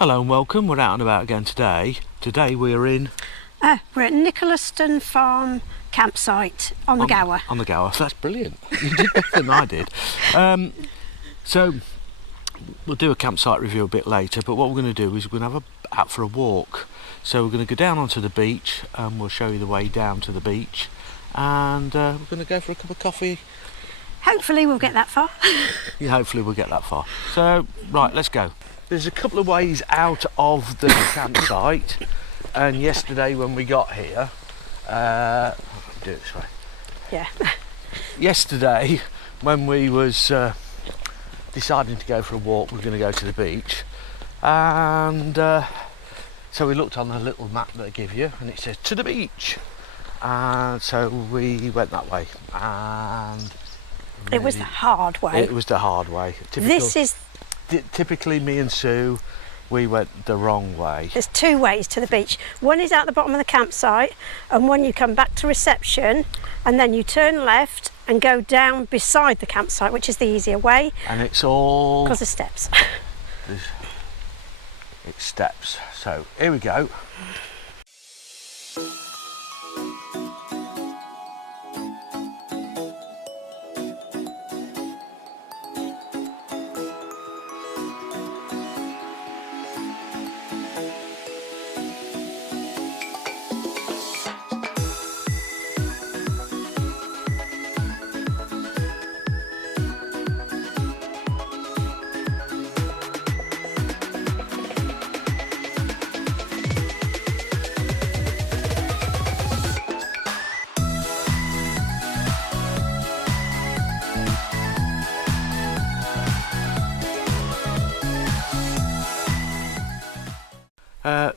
Hello and welcome. We're out and about again today. Today we're at Nicholaston Farm Campsite on the Gower. On the Gower. That's brilliant. You did better than I did. So we'll do a campsite review a bit later, but what we're going to do is we're going to have out for a walk. So we're going to go down onto the beach and we'll show you the way down to the beach, and we're going to go for a cup of coffee. Hopefully we'll get that far. Yeah, hopefully we'll get that far. So, right, let's go. There's a couple of ways out of the campsite, and yesterday when we got here, do it this way. Yeah. Yesterday when we was deciding to go for a walk, we're going to go to the beach, and so we looked on the little map that they give you, and it says to the beach, and so we went that way, and it was the hard way. It was the hard way. Typically me and Sue, we went the wrong way. There's two ways to the beach. One is out the bottom of the campsite, and one you come back to reception and then you turn left and go down beside the campsite, which is the easier way. And it's all... because of steps. It's steps. So here we go.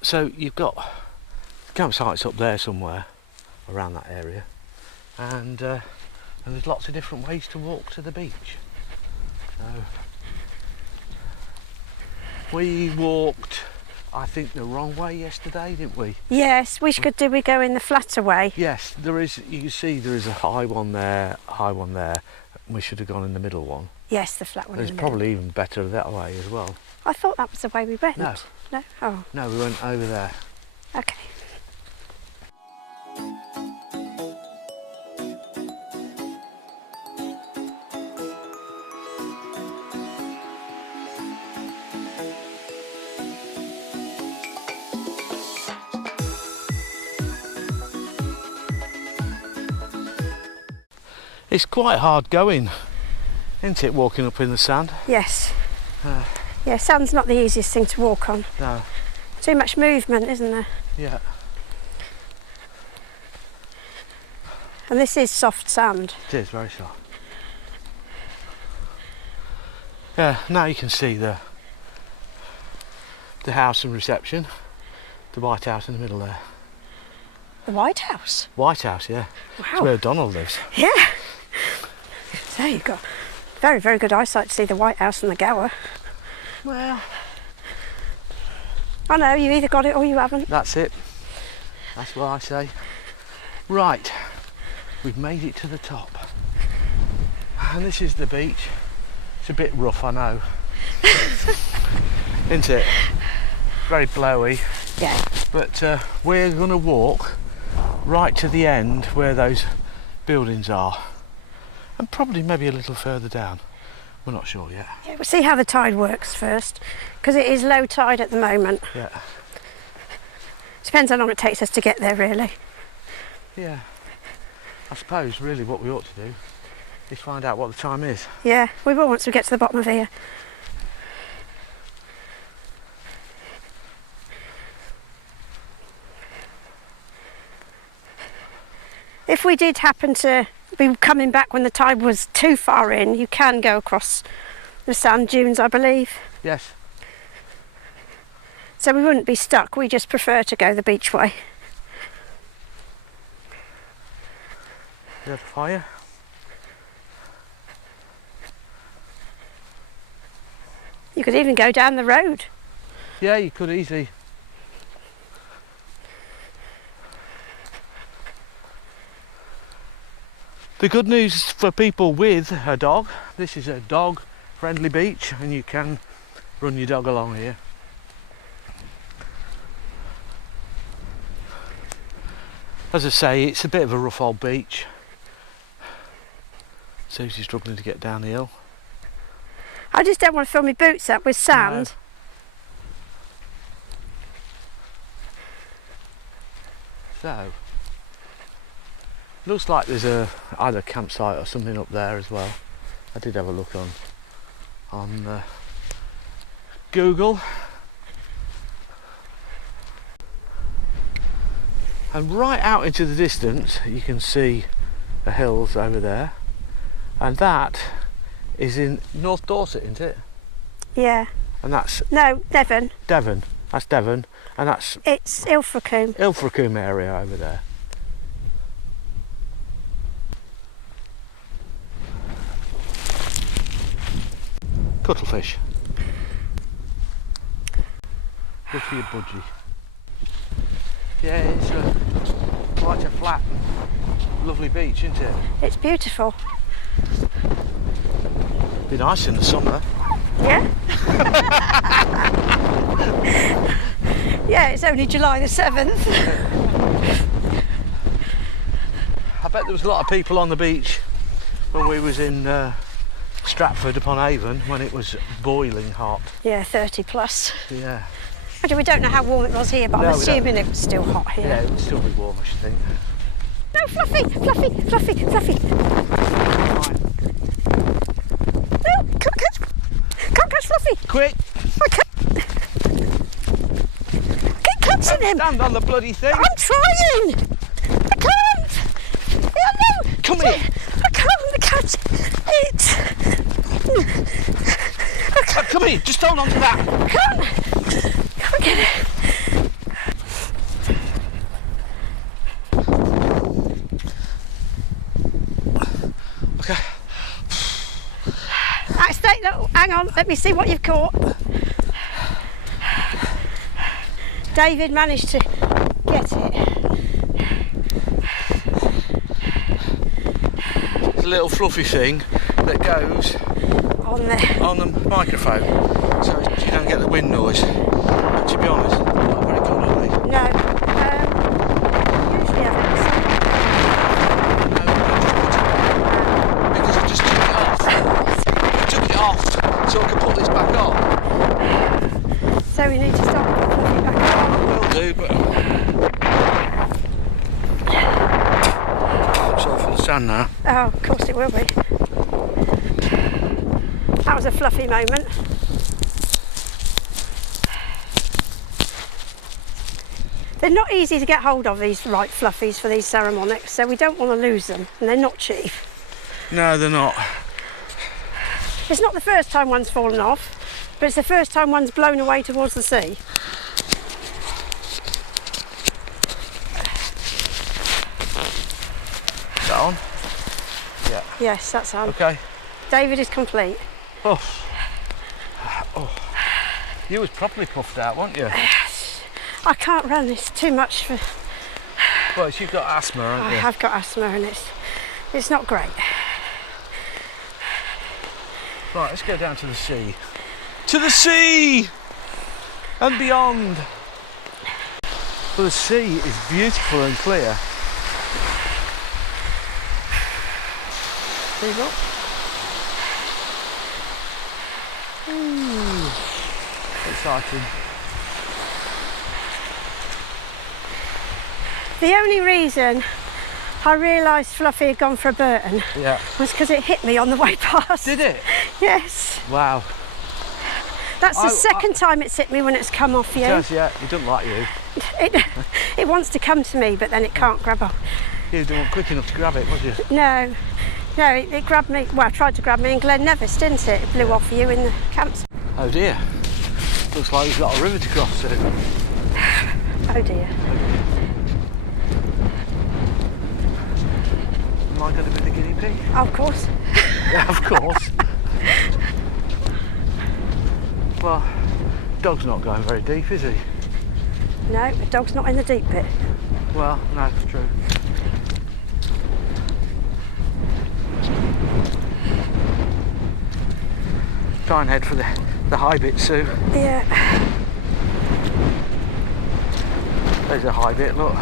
So you've got campsites up there somewhere around that area, and there's lots of different ways to walk to the beach. So we walked, I think, the wrong way yesterday, didn't we? Yes, did we go in the flatter way? Yes, there is. You can see there is a high one there, We should have gone in the middle one. Yes, the flat one. It's probably even better that way as well. I thought that was the way we went. No. No? Oh. No, we went over there. Okay. It's quite hard going, isn't it, walking up in the sand? Yes. Yeah, sand's not the easiest thing to walk on. No. Too much movement, isn't there? Yeah. And this is soft sand. It is very soft. Yeah, now you can see the house and reception, the White House in the middle there. The White House? White House, yeah. Wow. It's where Donald lives. Yeah. So you've got very, very good eyesight to see the White House and the Gower. Well, I know, you either got it or you haven't. that's it. That's what I say. Right, we've made it to the top. And this is the beach. It's a bit rough, I know. Isn't it? Very blowy. Yeah. But we're going to walk right to the end where those buildings are. And probably maybe a little further down. We're not sure yet. Yeah, we'll see how the tide works first, because it is low tide at the moment. Yeah. Depends how long it takes us to get there, really. Yeah. I suppose really what we ought to do is find out what the time is. Yeah, we will once we get to the bottom of here. If we did happen to be coming back when the tide was too far in, you can go across the sand dunes, I believe. Yes. So we wouldn't be stuck, we just prefer to go the beach way. You have a fire? You could even go down the road. Yeah, you could easily. The good news for people with a dog, this is a dog friendly beach and you can run your dog along here. As I say, it's a bit of a rough old beach. Susie's struggling to get down the hill. I just don't want to fill my boots up with sand. No. So, looks like there's either a campsite or something up there as well. I did have a look on Google. And right out into the distance you can see the hills over there, and that is in North Dorset, isn't it? Yeah. And that's Devon. Devon. That's Devon, and It's Ilfracombe area over there. Cuttlefish. Good for your budgie. Yeah, it's quite a flat, lovely beach, isn't it? It's beautiful. Be nice in the summer. Yeah. Yeah, it's only July the 7th. I bet there was a lot of people on the beach when we was in Stratford upon Avon when it was boiling hot. Yeah, 30 plus. Yeah. Actually, we don't know how warm it was here, but No, I'm we assuming it was still hot here. Yeah, it would still be warm, I should think. No, Fluffy! Fluffy! Fluffy! Fluffy! Right. No! Can't catch Fluffy! Quick! I can't. Keep catching him! Stand on the bloody thing! I'm trying! I can't! Yeah, no! Come here! I can't catch it! Come here, just hold on to that! Come on get it! Okay. Right, hang on, let me see what you've caught. David managed to get it. It's a little fluffy thing that goes on the microphone, so you don't get the wind noise. But to be honest, they're not very good, are they? No. Usually I think Because I just took it off. I took it off so I could put this back on. so we need to start putting it back on. Will do, but it's all full of sand now. Oh, of course it will be. That was a fluffy moment. They're not easy to get hold of, these right fluffies for these ceremonics, so we don't want to lose them, and they're not cheap. No, they're not. It's not the first time one's fallen off, but it's the first time one's blown away towards the sea. Is that on? Yeah. Yes, that's on. Okay. David is complete. Oh. You was properly puffed out, weren't you? I can't run, it's too much for... Well, you've got asthma, haven't you? I have got asthma and it's not great. Right, let's go down to the sea. To the sea! And beyond. Well, the sea is beautiful and clear. There you go. Ooh, exciting. The only reason I realised Fluffy had gone for a Burton was because it hit me on the way past. Did it? Yes. Wow. That's the second time it's hit me when it's come off you. It does, yeah. It doesn't like you. It wants to come to me, but then it can't grab up. You weren't quick enough to grab it, was you? No, it grabbed me. Well, it tried to grab me in Glen Nevis, didn't it? It blew off you in the campsite. Oh dear. Looks like we've got a river to cross soon. Oh dear. Am I going to be the guinea pig? Oh, of course. Yeah, of course. Well, dog's not going very deep, is he? No, the dog's not in the deep bit. Well, no, it's true. Try and head for the high bit, Sue. Yeah. There's a high bit, look.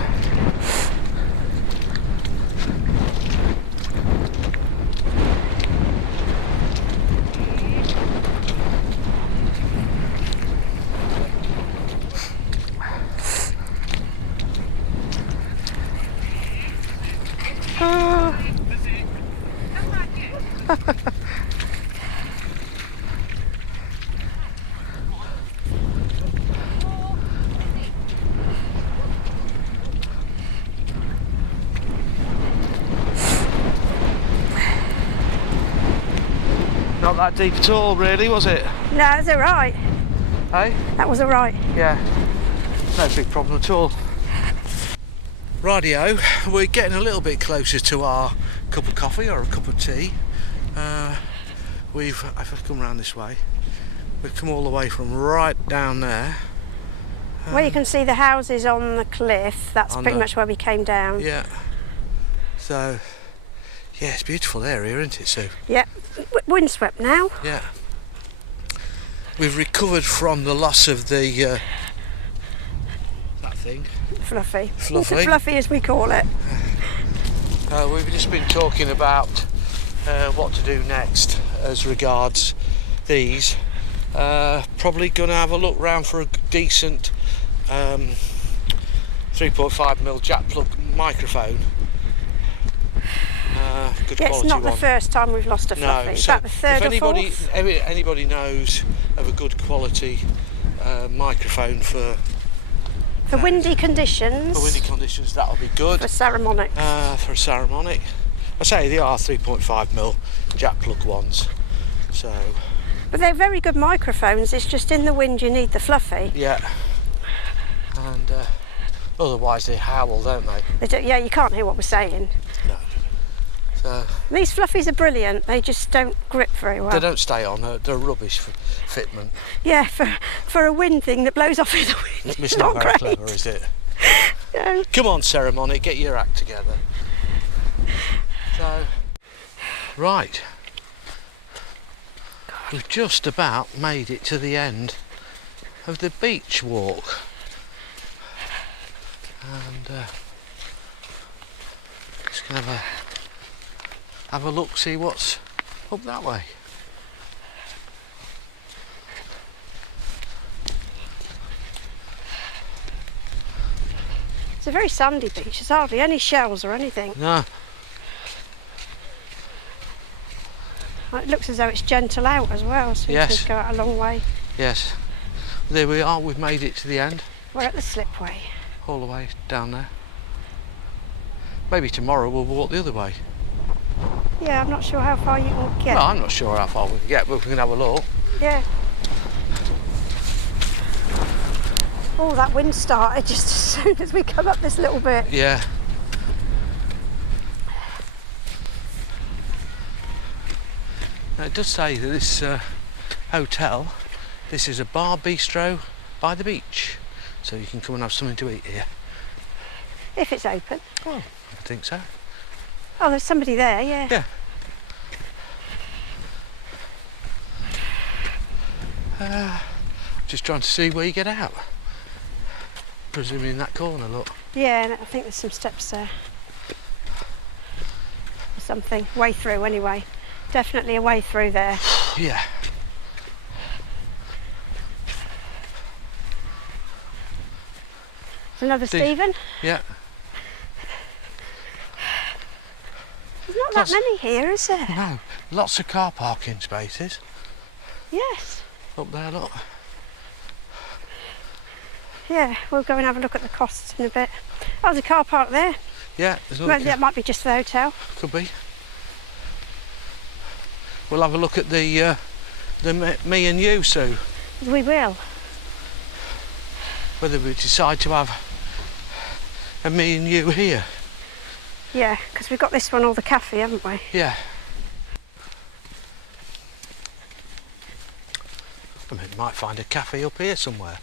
Not that deep at all, really, was it? No, that's all right. Hey? That was all right. Yeah. No big problem at all. Rightio, we're getting a little bit closer to our cup of coffee or a cup of tea. If I come round this way, we've come all the way from right down there. Where you can see the houses on the cliff, that's pretty much where we came down. Yeah. So, yeah, it's a beautiful area, isn't it, Sue? Yeah, windswept now. Yeah. We've recovered from the loss of the that thing. Fluffy. Fluffy. Fluffy as we call it. We've just been talking about what to do next as regards these. Probably going to have a look round for a decent 3.5mm jack plug microphone. Good Yeah, quality it's not one. the first time we've lost a Fluffy. No, Is so that the third if or fourth? anybody knows of a good quality microphone for windy conditions. windy conditions, that'll be good. For ceremonics. For a ceremonic. I say they are 3.5mm jack plug ones. So But they're very good microphones, it's just in the wind you need the Fluffy. yeah. And otherwise they howl, don't they? They do, yeah, you can't hear what we're saying. No. So These Fluffies are brilliant, they just don't grip very well. they don't stay on, they're rubbish for fitment. Yeah, for a wind thing that blows off in the wind. It's not very great. clever, is it? No. Come on, Ceremonic, get your act together. So, right. We've just about made it to the end of the beach walk. And just gonna have a look, see what's up that way. It's a very sandy beach, there's hardly any shells or anything. No, It looks as though it's gentle out as well, so Yes. you can go out a long way. yes. There we are, we've made it to the end. We're at the slipway. All the way down there. Maybe tomorrow we'll walk the other way. Yeah, I'm not sure how far you can get. Well, I'm not sure how far we can get, but we can have a look. Yeah. Oh, that wind started just as soon as we come up this little bit. Yeah. Now, it does say that this hotel, this is a bar bistro by the beach, so you can come and have something to eat here. If it's open. Well, I think so. Oh, there's somebody there, yeah. Yeah. Just trying to see where you get out. Presuming in that corner, look. Yeah, and I think there's some steps there. Or something. Way through anyway. Definitely a way through there. Yeah. Another Stephen. Yeah. There's not Lots- that many here, is there? No, lots of car parking spaces. Yes. Up there, look. Yeah, we'll go and have a look at the costs in a bit. Oh, there's a car park there. Yeah, there's Well, another. that might be just the hotel. Could be. We'll have a look at the me and you, Sue. We will. Whether we decide to have a me and you here. Yeah, because we've got this one or the cafe, haven't we? Yeah. I mean, might find a cafe up here somewhere.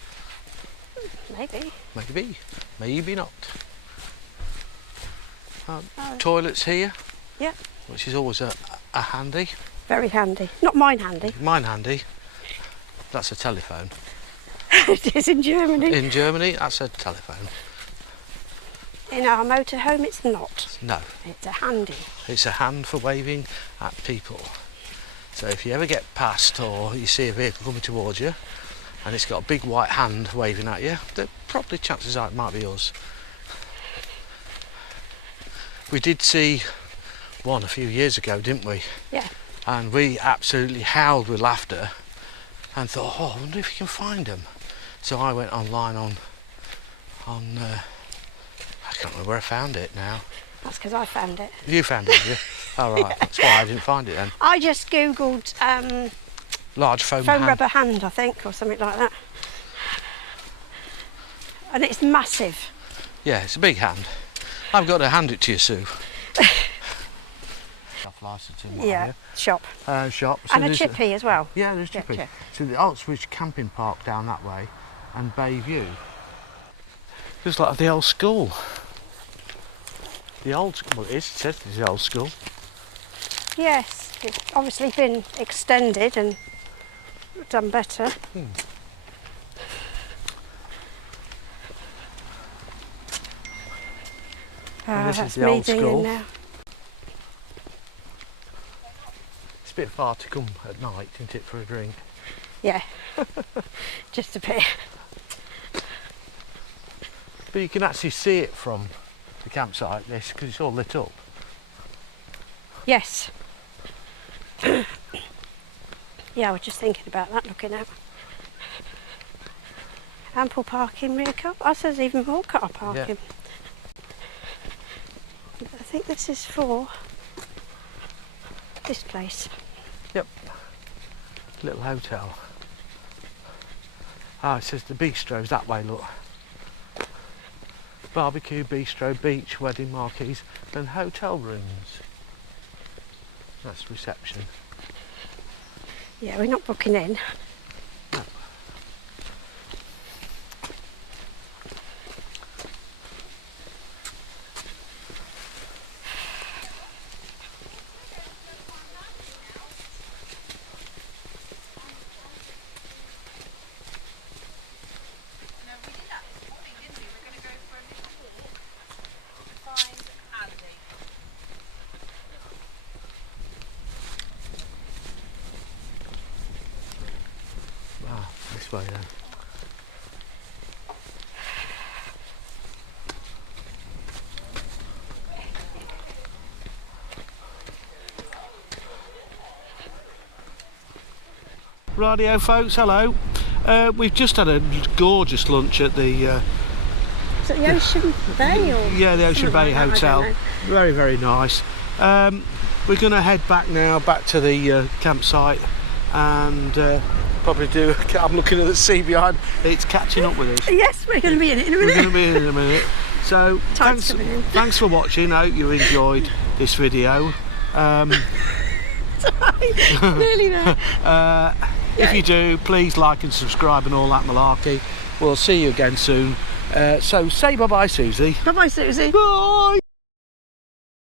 Maybe. Maybe. Maybe not. Oh. Toilets here. Yeah. Which is always a handy. Very handy. Not mine handy. Mine handy. That's a telephone. It is in Germany. In Germany, that's a telephone. In our motorhome, it's not. No, It's a handy. it's a hand for waving at people. So if you ever get past or you see a vehicle coming towards you and it's got a big white hand waving at you, then probably chances are it might be us. We did see one a few years ago, didn't we? Yeah. And we absolutely howled with laughter and thought, oh, I wonder if you can find them. So I went online on I can't remember where I found it now. That's because I found it. You found it, did you? Oh right, that's why I didn't find it then. I just googled Large foam rubber hand, I think, or something like that. And it's massive. Yeah, it's a big hand. I've got to hand it to you, Sue. Licensing, Yeah, shop. Shop. And a chippy as well. Yeah, there's chippy. Yeah, So the Oxwich Camping Park down that way, and Bayview. Just like the old school. Well, it says it's the old school. Yes, it's obviously been extended and done better. And this is That's the me old dinging school. now. It's a bit far to come at night, isn't it, for a drink? Yeah, just a bit. But you can actually see it from the campsite, this, because it's all lit up. Yes. Yeah, I was just thinking about that, looking out. Ample parking, rear car. I said there's even more car parking. Yeah. I think this is for this place. Yep. Little hotel. Ah, it says the bistro's that way, look. Barbecue, bistro, beach, wedding marquees and hotel rooms. That's reception. Yeah, we're not booking in. Ah, this way then. Radio folks, hello. We've just had a gorgeous lunch at the Is it the Ocean Bay or? yeah, the Ocean Bay Hotel. Very, very nice. We're going to head back now, back to the campsite, and probably do. I'm looking at the sea behind. It's catching up with us. Yes, we're going to be in it in a We're minute. going to be in a minute. So Time's coming in. thanks for watching. I hope you enjoyed this video. Nearly there. If you do, please like and subscribe and all that malarkey. We'll see you again soon. So say bye-bye, Susie. Bye-bye, Susie. Bye!